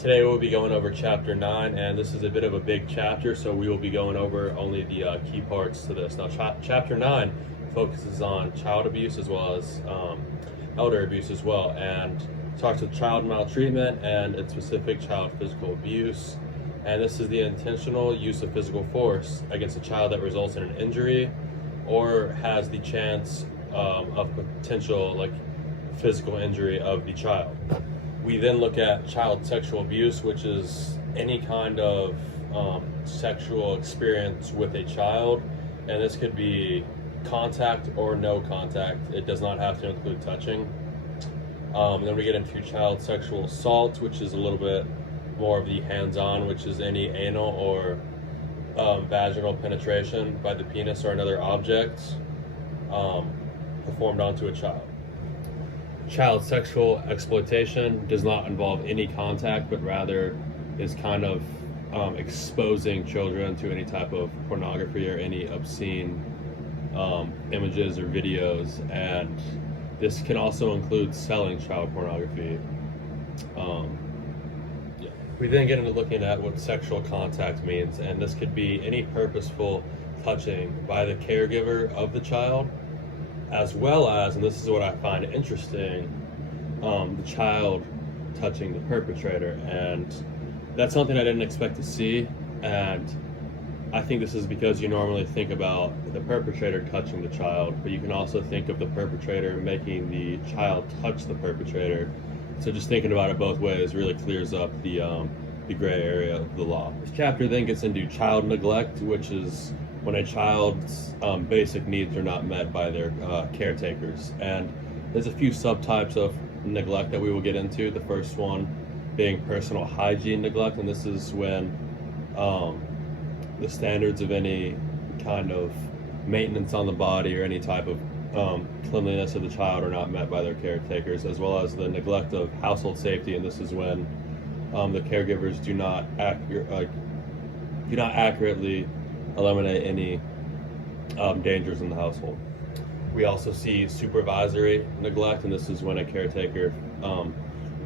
Today we'll be going over Chapter 9, and this is a bit of a big chapter, so we will be going over only the key parts to this. Now, Chapter 9 focuses on child abuse as well as elder abuse as well, and talks of child maltreatment and in specific child physical abuse. And this is the intentional use of physical force against a child that results in an injury or has the chance of potential physical injury of the child. We then look at child sexual abuse, which is any kind of sexual experience with a child, and this could be contact or no contact. It does not have to include touching. Then we get into child sexual assault, which is a little bit more of the hands-on, which is any anal or vaginal penetration by the penis or another object performed onto a child. Child sexual exploitation does not involve any contact, but rather is kind of exposing children to any type of pornography or any obscene images or videos, and this can also include selling child pornography. We then get into looking at what sexual contact means, and this could be any purposeful touching by the caregiver of the child, as well as, and this is what I find interesting, the child touching the perpetrator. And that's something I didn't expect to see, and I think this is because you normally think about the perpetrator touching the child, but you can also think of the perpetrator making the child touch the perpetrator. So just thinking about it both ways really clears up the gray area of the law. This chapter then gets into child neglect, which is when a child's basic needs are not met by their caretakers. And there's a few subtypes of neglect that we will get into. The first one being personal hygiene neglect, and this is when the standards of any kind of maintenance on the body or any type of cleanliness of the child are not met by their caretakers, as well as the neglect of household safety, and this is when the caregivers do not accurately eliminate any dangers in the household. We also see supervisory neglect, and this is when a caretaker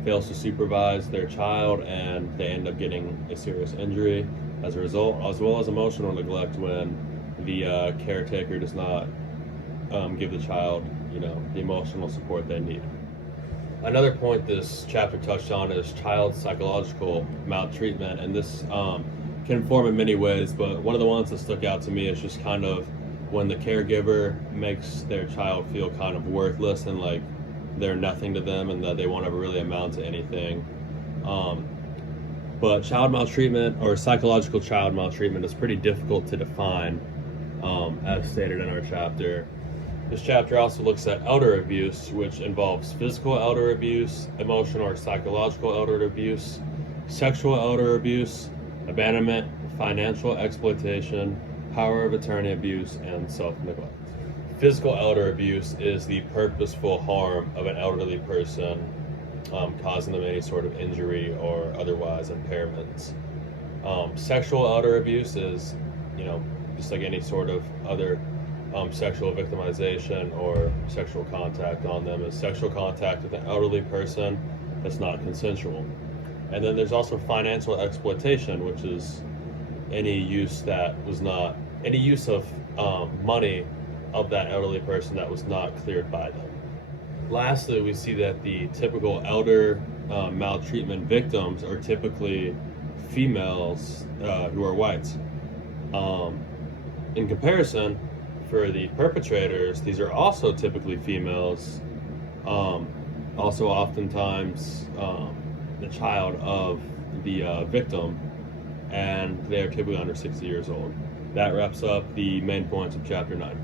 fails to supervise their child and they end up getting a serious injury as a result, as well as emotional neglect when the caretaker does not give the child, the emotional support they need. Another point this chapter touched on is child psychological maltreatment, and this can form in many ways, but one of the ones that stuck out to me is just kind of when the caregiver makes their child feel kind of worthless and like they're nothing to them and that they won't ever really amount to anything. But child maltreatment or psychological child maltreatment is pretty difficult to define, as stated in our chapter. This chapter also looks at elder abuse, which involves physical elder abuse, emotional or psychological elder abuse, sexual elder abuse, abandonment, financial exploitation, power of attorney abuse, and self-neglect. Physical elder abuse is the purposeful harm of an elderly person, causing them any sort of injury or otherwise impairments. Sexual elder abuse is, just like any sort of other sexual victimization or sexual contact on them, is sexual contact with an elderly person that's not consensual. And then there's also financial exploitation, which is any use of money of that elderly person that was not cleared by them. Lastly, we see that the typical elder maltreatment victims are typically females who are whites. In comparison, for the perpetrators, these are also typically females, also oftentimes the child of the victim, and they are typically under 60 years old. That wraps up the main points of Chapter 9.